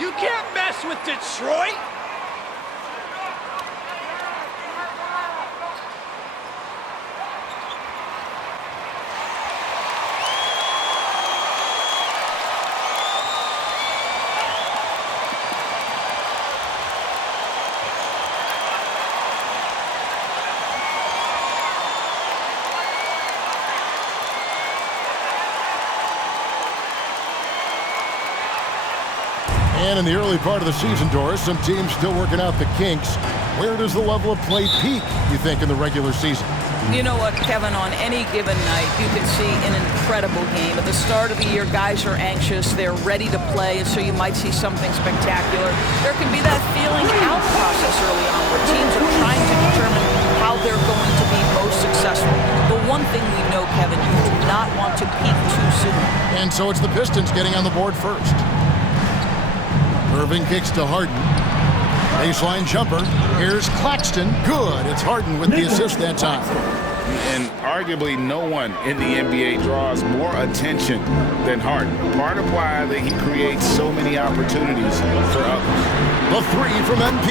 You can't mess with Detroit! And in the early part of the season, Doris, some teams still working out the kinks. Where does the level of play peak, you think, in the regular season? You know what, Kevin, on any given night, you can see an incredible game. At the start of the year, guys are anxious. They're ready to play, and so you might see something spectacular. There can be that feeling out process early on where teams are trying to determine how they're going to be most successful. The one thing we know, Kevin, you do not want to peak too soon. And so it's the Pistons getting on the board first. Irving kicks to Harden. Baseline jumper. Here's Claxton. Good. It's Harden with the assist that time. And arguably no one in the NBA draws more attention than Harden. Part of why that he creates so many opportunities for others. The three from MP.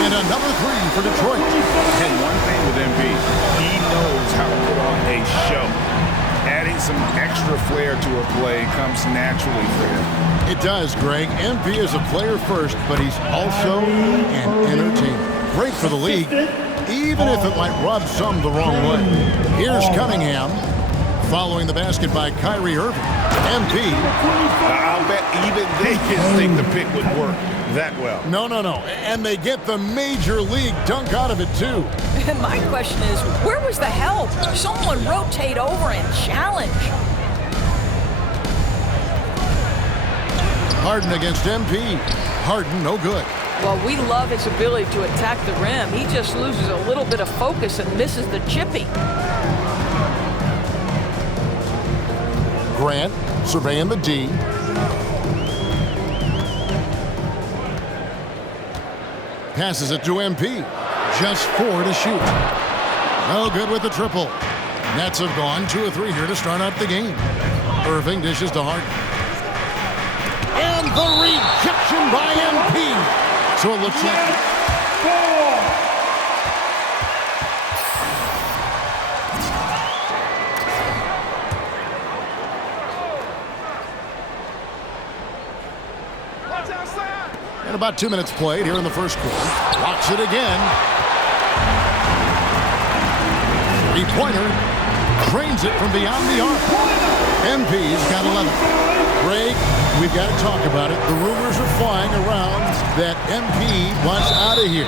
And another three for Detroit. And one thing with MP, he knows how to put on a show. Adding some extra flair to a play comes naturally for him. It does, Greg. MP is a player first, but he's also an entertainer. Great for the league, even if it might rub some the wrong way. Here's Cunningham, following the basket by Kyrie Irving. MP. I'll bet even they didn't think the pick would work that well. No. And they get the major league dunk out of it, too. And my question is, where was the help? Someone rotate over and challenge. Harden against MP. Harden, no good. Well, we love his ability to attack the rim. He just loses a little bit of focus and misses the chippy. Grant surveying the D. Passes it to MP. Just 4 to shoot. No good with the triple. Nets have gone 2 of 3 here to start out the game. Irving dishes to Harden. And the rejection by MP. So it looks like... And about 2 minutes played here in the first quarter. Locks it again. Three-pointer. Drains it from beyond the arc. MP's got 11. Greg, we've got to talk about it. The rumors are flying around that MP wants out of here.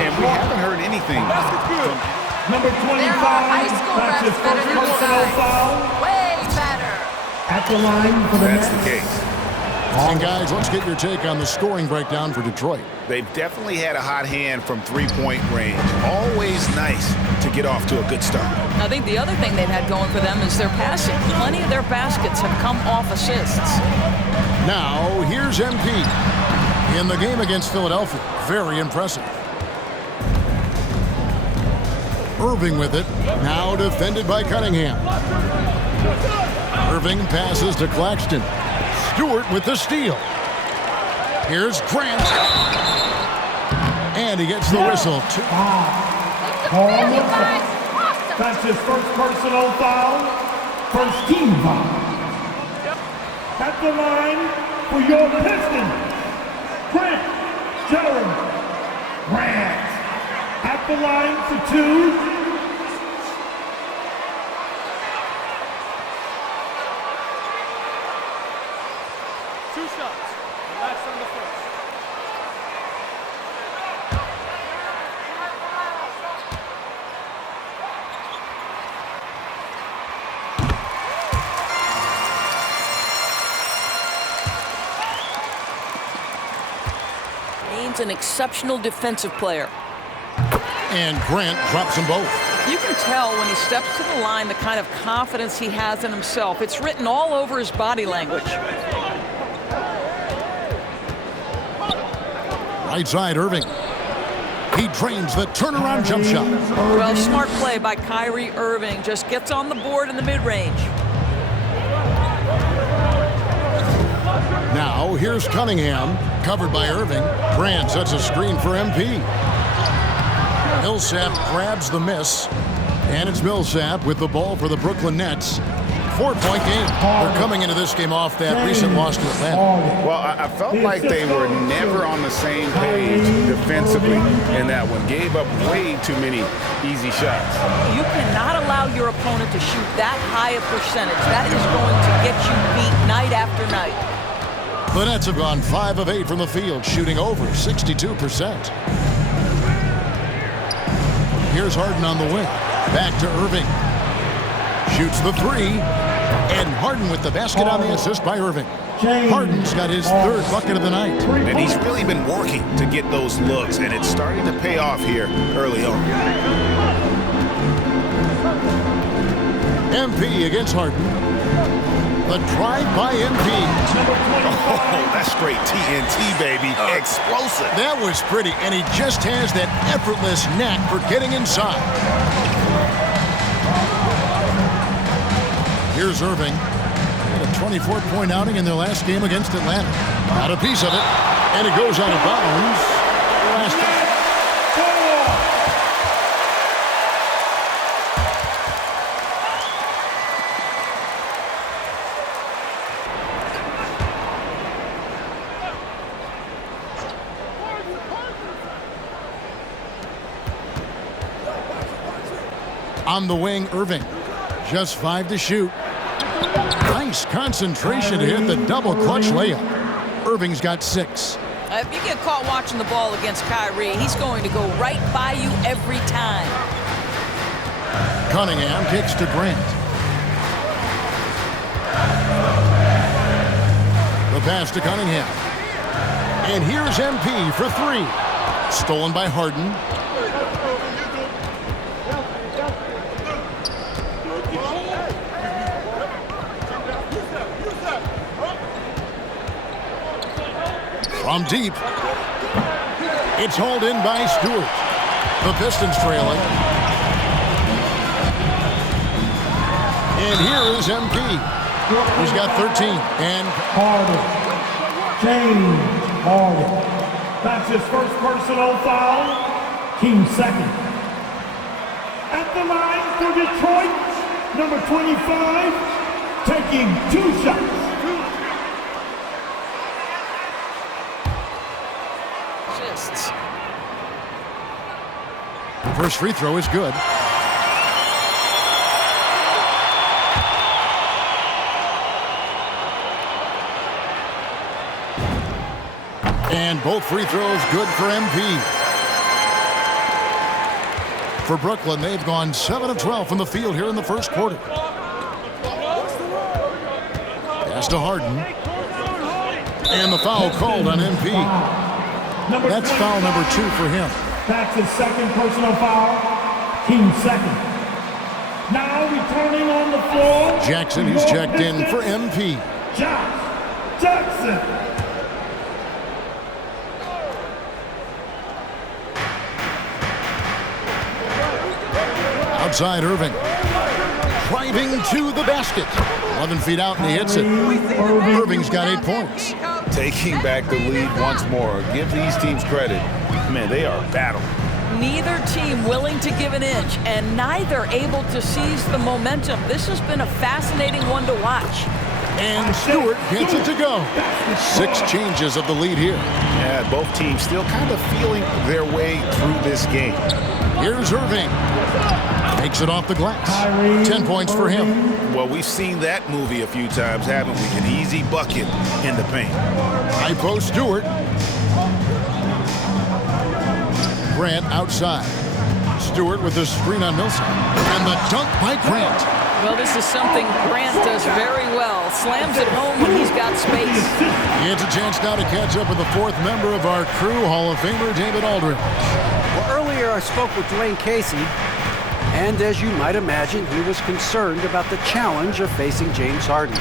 And we haven't heard anything. Number 25, that's his first personal foul. Way better. At the line for the That's Nets. the case. And guys, let's get your take on the scoring breakdown for Detroit. They've definitely had a hot hand from three-point range. Always nice to get off to a good start. I think the other thing they've had going for them is their passing. Plenty of their baskets have come off assists. Now, here's MP. In the game against Philadelphia, very impressive. Irving with it, now defended by Cunningham. Irving passes to Claxton. Stewart with the steal. Here's Grant. And he gets the whistle. That's his first personal foul. First team foul. At the line for your Pistons, Grant Jeremy Grant. At the line for 2. An exceptional defensive player. And Grant drops them both. You can tell when he steps to the line the kind of confidence he has in himself. It's written all over his body language. Right side, Irving. He drains the turnaround jump shot. Well, smart play by Kyrie Irving. Just gets on the board in the mid-range. Now So here's Cunningham, covered by Irving. Grant sets a screen for MP. Millsap grabs the miss, and it's Millsap with the ball for the Brooklyn Nets. 4-point game. They're coming into this game off that recent loss to Atlanta. Well, I felt like they were never on the same page defensively in that one. Gave up way too many easy shots. You cannot allow your opponent to shoot that high a percentage. That is going to get you beat night after night. The Nets have gone 5 of 8 from the field, shooting over 62%. Here's Harden on the wing. Back to Irving. Shoots the three. And Harden with the basket on the assist by Irving. Harden's got his third bucket of the night. And he's really been working to get those looks, and it's starting to pay off here early on. MP against Harden. The drive by MP. Oh, that's straight TNT, baby. Explosive. That was pretty, and he just has that effortless knack for getting inside. Here's Irving. Had a 24-point outing in their last game against Atlanta. Got a piece of it, and it goes out of bounds. Last time. On the wing, Irving. Just 5 to shoot. Nice concentration to hit the double clutch layup. Irving's got 6. If you get caught watching the ball against Kyrie, he's going to go right by you every time. Cunningham kicks to Grant. The pass to Cunningham. And here's MP for 3. Stolen by Harden. From deep. It's hauled in by Stewart. The Pistons trailing. And here is MP. He's got 13. And Harden. James Harden. That's his first personal foul. Team second. At the line for Detroit, number 25, taking 2 shots. First free throw is good. And both free throws good for MP. For Brooklyn, they've gone 7 of 12 from the field here in the first quarter. Pass to Harden. And the foul called on MP. That's foul number 2 for him. That's his second personal foul. Team second. Now returning on the floor. Jackson, who's checked in for MP. Jackson. Outside Irving. Driving to the basket. 11 feet out and he hits it. Irving's got 8 points. Taking back the lead once more. Give these teams credit. Man, they are battling. Neither team willing to give an inch, and neither able to seize the momentum. This has been a fascinating one to watch. And Stewart gets it to go. 6 changes of the lead here. Yeah, both teams still kind of feeling their way through this game. Here's Irving. Takes it off the glass. 10 points for him. Well, we've seen that movie a few times, haven't we? An easy bucket in the paint. High post Stewart. Grant outside. Stewart with the screen on Millsap. And the dunk by Grant. Well, this is something Grant does very well. Slams it home when he's got space. It's a chance now to catch up with the 4th member of our crew, Hall of Famer David Aldridge. Well, earlier I spoke with Dwayne Casey, and as you might imagine, he was concerned about the challenge of facing James Harden.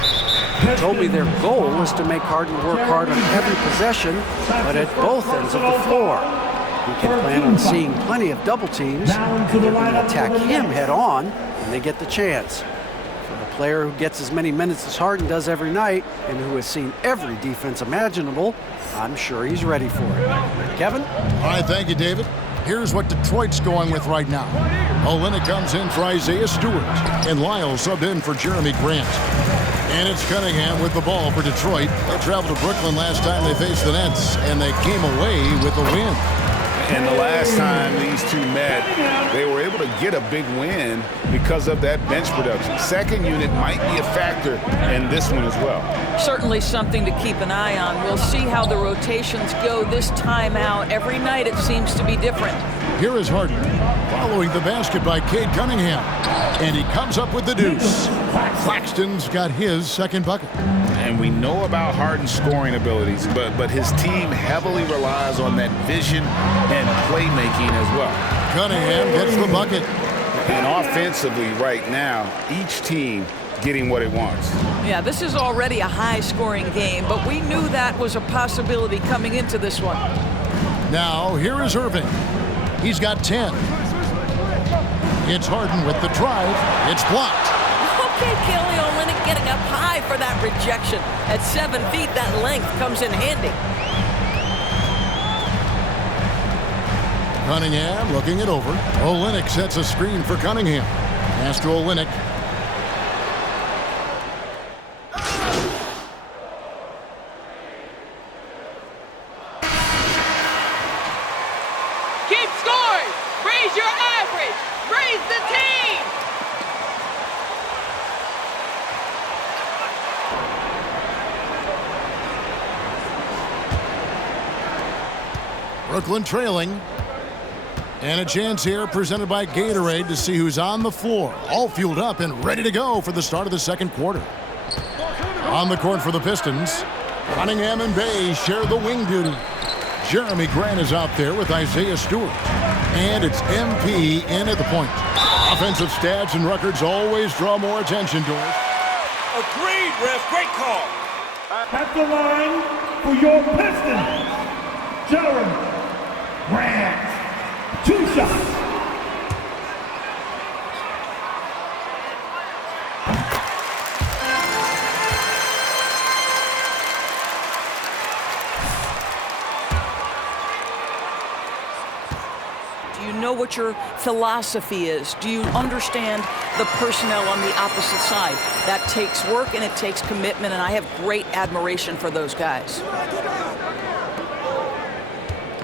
He told me their goal was to make Harden work hard on every possession, but at both ends of the floor. We can plan on seeing plenty of double teams, and they're going to attack him head on when they get the chance. For the player who gets as many minutes as Harden does every night and who has seen every defense imaginable, I'm sure he's ready for it. Kevin? All right, thank you, David. Here's what Detroit's going with right now. Olynyk comes in for Isaiah Stewart, and Lyle subbed in for Jeremy Grant. And it's Cunningham with the ball for Detroit. They traveled to Brooklyn last time they faced the Nets, and they came away with a win. And the last time these two met, they were able to get a big win because of that bench production. Second unit might be a factor in this one as well. Certainly something to keep an eye on. We'll see how the rotations go this time out. Every night it seems to be different. Here is Harden following the basket by Cade Cunningham. And he comes up with the deuce. Claxton's got his second bucket. And we know about Harden's scoring abilities, but his team heavily relies on that vision and playmaking as well. Cunningham gets the bucket. And offensively right now, each team getting what it wants. Yeah, this is already a high-scoring game, but we knew that was a possibility coming into this one. Now, here is Irving. He's got 10. It's Harden with the drive. It's blocked. Okay, Kelly Olynyk getting up high for that rejection. At 7 feet, that length comes in handy. Cunningham looking it over. Olynyk sets a screen for Cunningham. Pass to Olynyk. Keep scoring! Raise your average! Raise the team! Brooklyn trailing. And a chance here presented by Gatorade to see who's on the floor. All fueled up and ready to go for the start of the second quarter. On the court for the Pistons, Cunningham and Bay share the wing duty. Jeremy Grant is out there with Isaiah Stewart. And it's MP in at the point. Offensive stats and records always draw more attention to us. Agreed, ref. Great call. At the line for your Pistons, Jeremy Grant. 2 shots. Do you know what your philosophy is? Do you understand the personnel on the opposite side? That takes work and it takes commitment, and I have great admiration for those guys.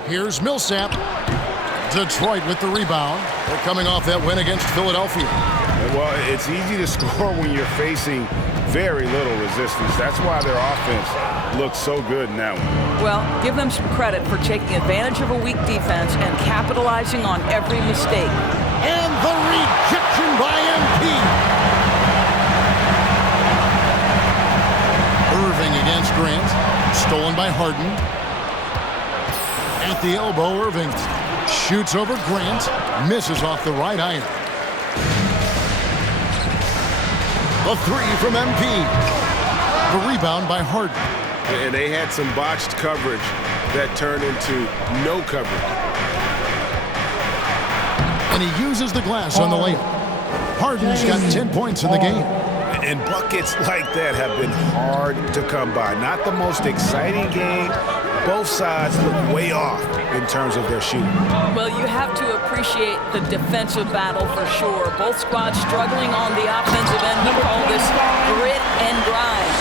Here's Millsap. Detroit with the rebound. They're coming off that win against Philadelphia. Well, it's easy to score when you're facing very little resistance. That's why their offense looks so good in that one. Well, give them some credit for taking advantage of a weak defense and capitalizing on every mistake. And the rejection by MP. Irving against Grant. Stolen by Harden. At the elbow, Irving shoots over Grant. Misses off the right iron. The three from MP. The rebound by Harden. And they had some botched coverage that turned into no coverage. And he uses the glass on the layup. Harden's got 10 points in the game. And buckets like that have been hard to come by. Not the most exciting game. Both sides look way off in terms of their shooting. Well, you have to appreciate the defensive battle for sure. Both squads struggling on the offensive end. We call this grit and grind.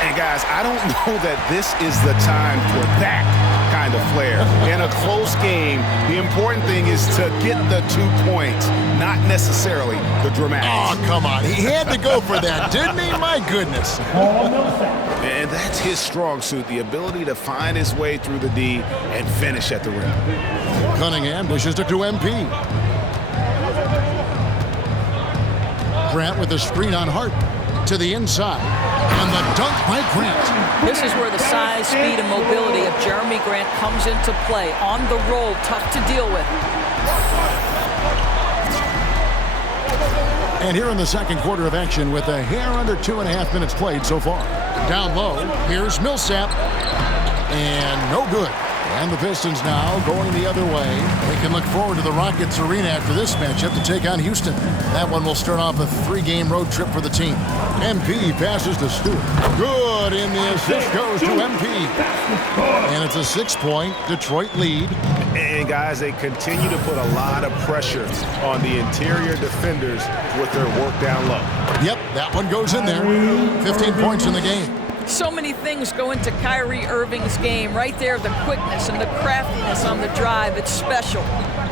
And guys, I don't know that this is the time for that kind of flair. In a close game, the important thing is to get the 2 points, not necessarily the dramatics. Oh, come on. He had to go for that, didn't he? My goodness. And that's his strong suit, the ability to find his way through the D and finish at the rim. Cunningham dishes it to MP. Grant with the screen on Hart to the inside. And the dunk by Grant. This is where the size, speed, and mobility of Jeremy Grant comes into play. On the roll, tough to deal with. And here in the second quarter of action with a hair under 2.5 minutes played so far. Down low, here's Millsap. And no good. And the Pistons now going the other way. They can look forward to the Rockets Arena after this matchup to take on Houston. That one will start off a 3-game road trip for the team. MP passes to Stewart. Good, and the assist goes to MP. And it's a 6-point Detroit lead. And guys, they continue to put a lot of pressure on the interior defenders with their work down low. Yep, that one goes in there. 15 points in the game. So many things go into Kyrie Irving's game. Right there, the quickness and the craftiness on the drive. It's special.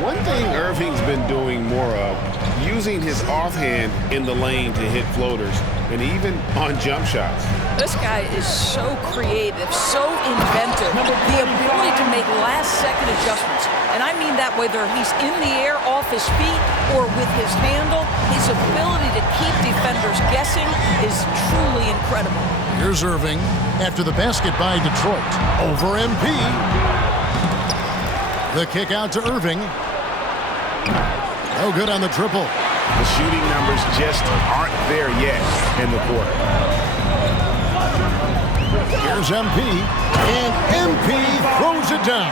One thing Irving's been doing more of, using his offhand in the lane to hit floaters, and even on jump shots. This guy is so creative, so inventive. The ability to make last-second adjustments. And I mean that whether he's in the air off his feet or with his handle, his ability to keep defenders guessing is truly incredible. Here's Irving after the basket by Detroit. Over MP. The kick out to Irving. No good on the triple. The shooting numbers just aren't there yet in the quarter. Here's MP. And MP throws it down.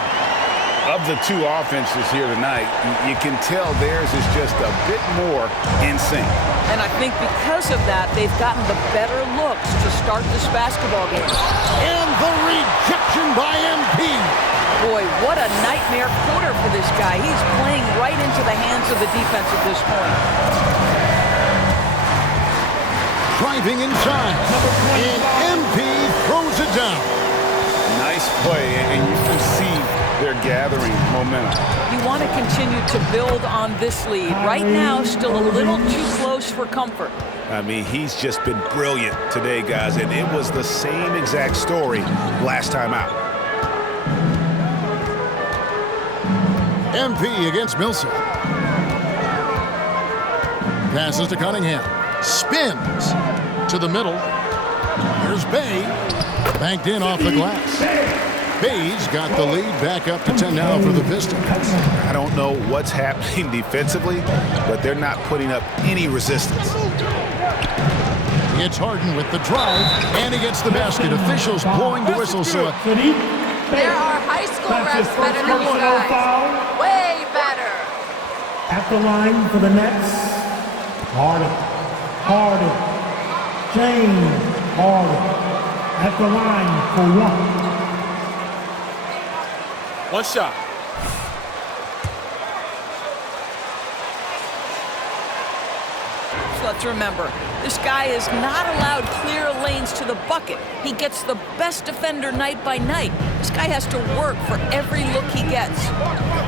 Of the two offenses here tonight, you can tell theirs is just a bit more in sync. And I think because of that, they've gotten the better looks to start this basketball game. And the rejection by MP. Boy, what a nightmare quarter for this guy. He's playing right into the hands of the defense at this point. Driving inside. And MP throws it down. Nice play, and you can see they're gathering momentum. You want to continue to build on this lead. Right now, still a little too close for comfort. I mean, he's just been brilliant today, guys, and it was the same exact story last time out. MP against Millsap. Passes to Cunningham. Spins to the middle. Here's Bay. Banked in off the glass. Bay's got the lead back up to 10 now for the Pistons. I don't know what's happening defensively, but they're not putting up any resistance. It's Harden with the drive, and he gets the basket. Officials blowing the whistle, so There are high school refs better than you guys. Way better. At the line for the Nets, Harden. James Harden. At the line for one. One shot. So let's remember, this guy is not allowed clear lanes to the bucket. He gets the best defender night by night. This guy has to work for every look he gets.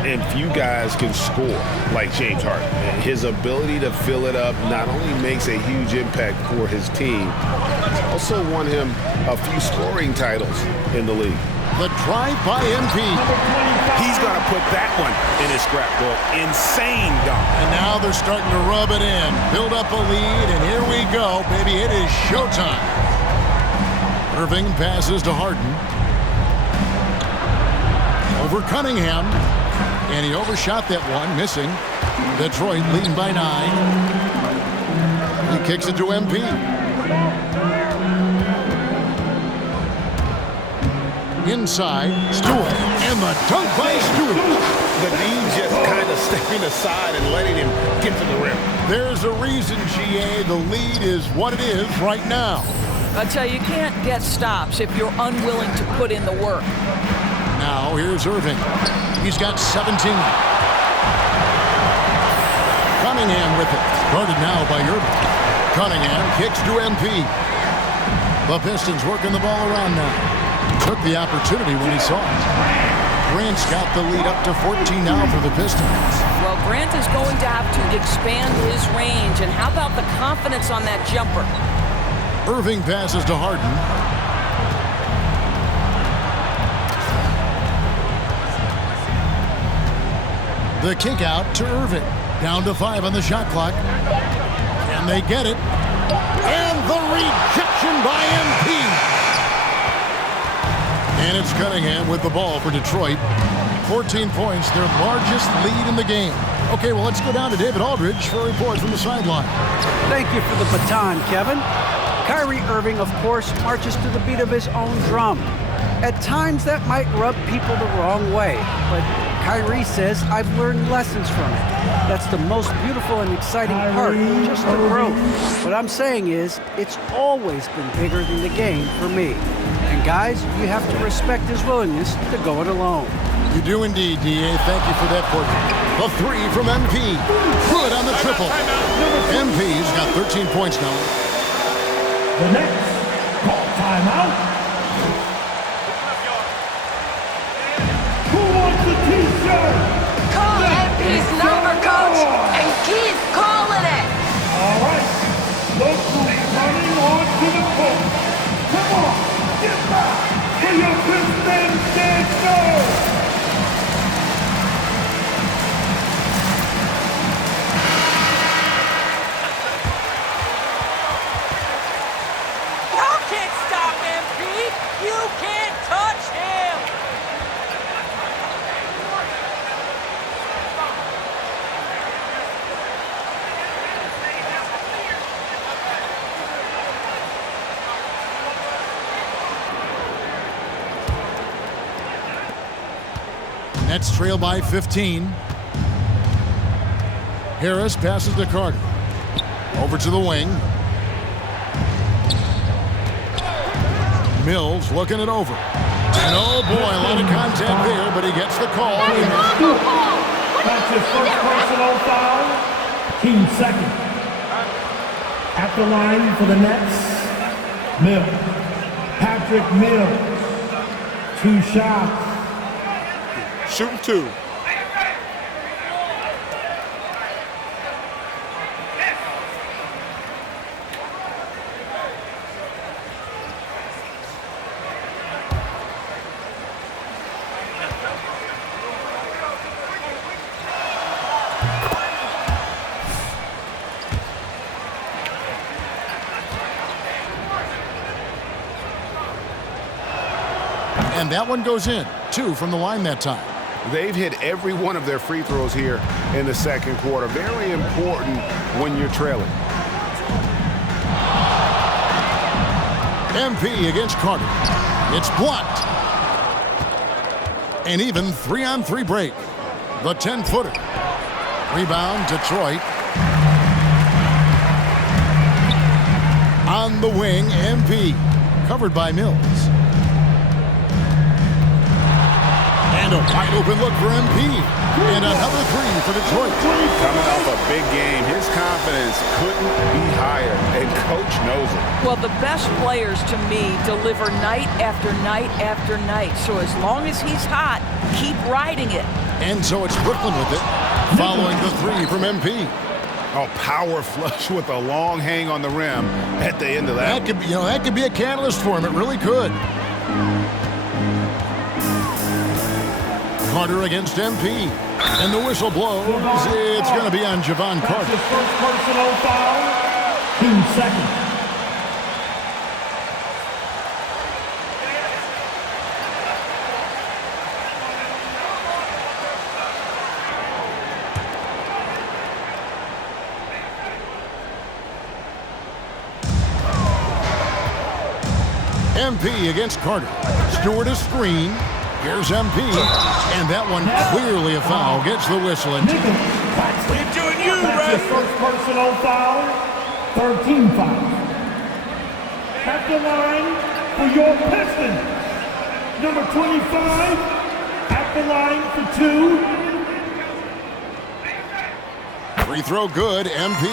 And few guys can score like James Harden. His ability to fill it up not only makes a huge impact for his team, also won him a few scoring titles in the league. the drive by MP. He's going to put that one in his scrapbook. Insane dunk. And now they're starting to rub it in. Build up a lead, and here we go, baby. It is showtime. Irving passes to Harden. Over Cunningham. And he overshot that one, missing. Detroit leading by 9. He kicks it to MP. Inside, Stewart, and the dunk by Stewart. The D just kind of stepping aside and letting him get to the rim. There's a reason, GA, the lead is what it is right now. I tell you can't get stops if you're unwilling to put in the work. Now, here's Irving. He's got 17. Cunningham with it. Guarded now by Irving. Cunningham kicks to MP. The Pistons working the ball around now. Took the opportunity when he saw it. Grant's got the lead up to 14 now for the Pistons. Well, Grant is going to have to expand his range. And how about the confidence on that jumper? Irving passes to Harden. The kick out to Irving. Down to 5 on the shot clock. Can they get it? And the rejection by MP. And it's Cunningham with the ball for Detroit. 14 points, their largest lead in the game. Okay, well, let's go down to David Aldridge for a report from the sideline. Thank you for the baton, Kevin. Kyrie Irving, of course, marches to the beat of his own drum. At times, that might rub people the wrong way, but Kyrie says, I've learned lessons from it. That's the most beautiful and exciting part, just the growth. What I'm saying is, it's always been bigger than the game for me. And guys, you have to respect his willingness to go it alone. You do indeed, D.A. Thank you for that portrait. The three from MP. Good on the triple. MP's got 13 points now. The next call timeout. Who wants the T-shirt? Call MP's number, coach, and keep calling it. All right. Look who's running onto the court. Come on, get back to your Pistons dancer. You can't touch him! Nets trail by 15. Harris passes to Carter. Over to the wing. Mills looking it over. And oh boy, a lot of contact there, but he gets the call. That's his first personal foul. Team second. At the line for the Nets, Mills. Patrick Mills. 2 shots. Shooting 2. And that one goes in. 2 from the line that time. They've hit every one of their free throws here in the second quarter. Very important when you're trailing. MP against Carter. It's blocked. An even 3-on-3 break. The 10-footer. Rebound, Detroit. On the wing, MP. Covered by Mills. And a wide open look for MP. And another 3 for Detroit. Coming off a big game, his confidence couldn't be higher, and coach knows it. Well, the best players to me deliver night after night after night. So as long as he's hot, keep riding it. And so it's Brooklyn with it, following the 3 from MP. A power flush with a long hang on the rim at the end of that. That could be a catalyst for him. It really could. Carter against MP. And the whistle blows. It's going to be on Javon Carter. That's his first personal foul. Team second. MP against Carter. Stewart a screen. Here's MP. And that one clearly a foul. Gets the whistle. And We're doing you, That's his Ref. first personal foul. 13 fouls. At the line for your Pistons. Number 25. At the line for 2. free throw good. MP.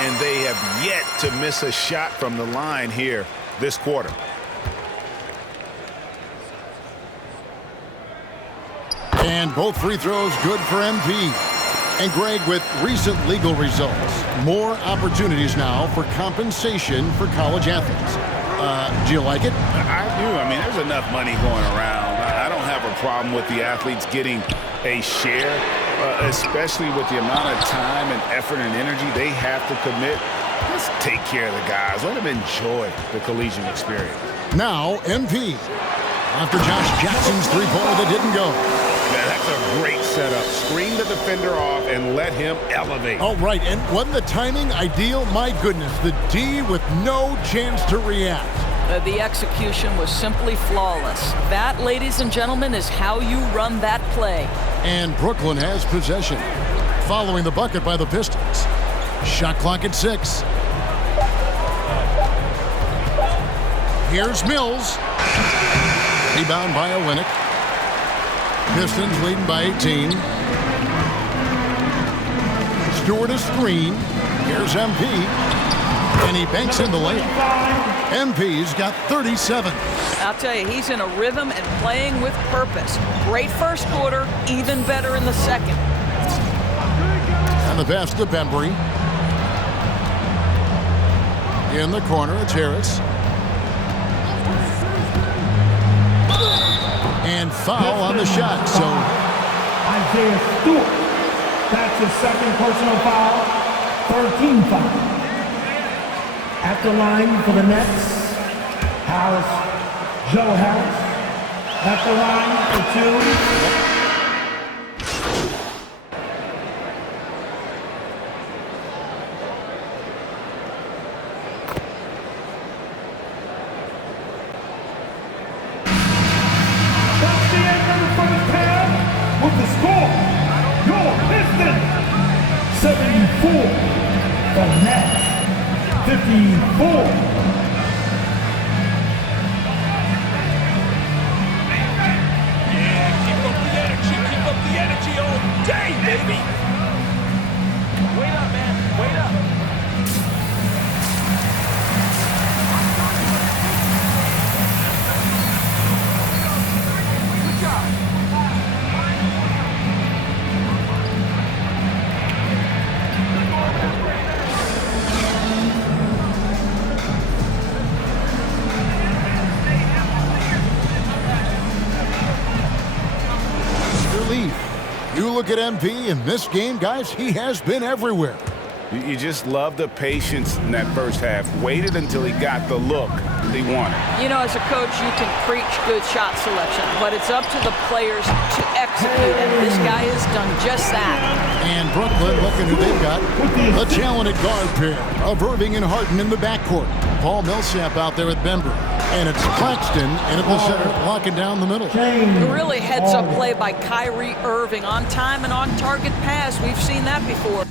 And they have yet to miss a shot from the line here this quarter. And both free throws good for MP. And Greg, with recent legal results, more opportunities now for compensation for college athletes. Do you like it? I do. I mean, there's enough money going around. I don't have a problem with the athletes getting a share, especially with the amount of time and effort and energy they have to commit. Let's take care of the guys. Let them enjoy the collegiate experience. Now, MP. After Josh Jackson's three-pointer that didn't go. Man, that's a great setup. Screen the defender off and let him elevate. Oh, right. And wasn't the timing ideal? My goodness, the D with no chance to react. The execution was simply flawless. That, ladies and gentlemen, is how you run that play. And Brooklyn has possession. Following the bucket by the Pistons. Shot clock at 6. Here's Mills. Rebound by Olynyk. Pistons leading by 18. Stewart a screen. Here's MP. And he banks in the layup. MP's got 37. I'll tell you, he's in a rhythm and playing with purpose. Great first quarter, even better in the second. And the pass to Bembry. In the corner, it's Harris. And foul on the shot, so... Isaiah Stewart. That's his second personal foul. 13 foul. At the line for the Nets, Joe Harris. At the line for 2. That's the end of the first half with the score. Your Pistons 74. The Nets 54. Keep up the energy all day, baby. Wait up, man. Wait up. Good job. You look at MP in this game, guys, he has been everywhere. You just love the patience in that first half. Waited until he got the look he wanted. You know, as a coach, you can preach good shot selection, but it's up to the players to execute, and this guy has done just that. And Brooklyn, looking who they've got, the talented guard pair of Irving and Harden in the backcourt. Paul Millsap out there with Bembry. And it's Claxton in at the center, locking down the middle. Really heads-up play by Kyrie Irving. On time and on target pass. We've seen that before.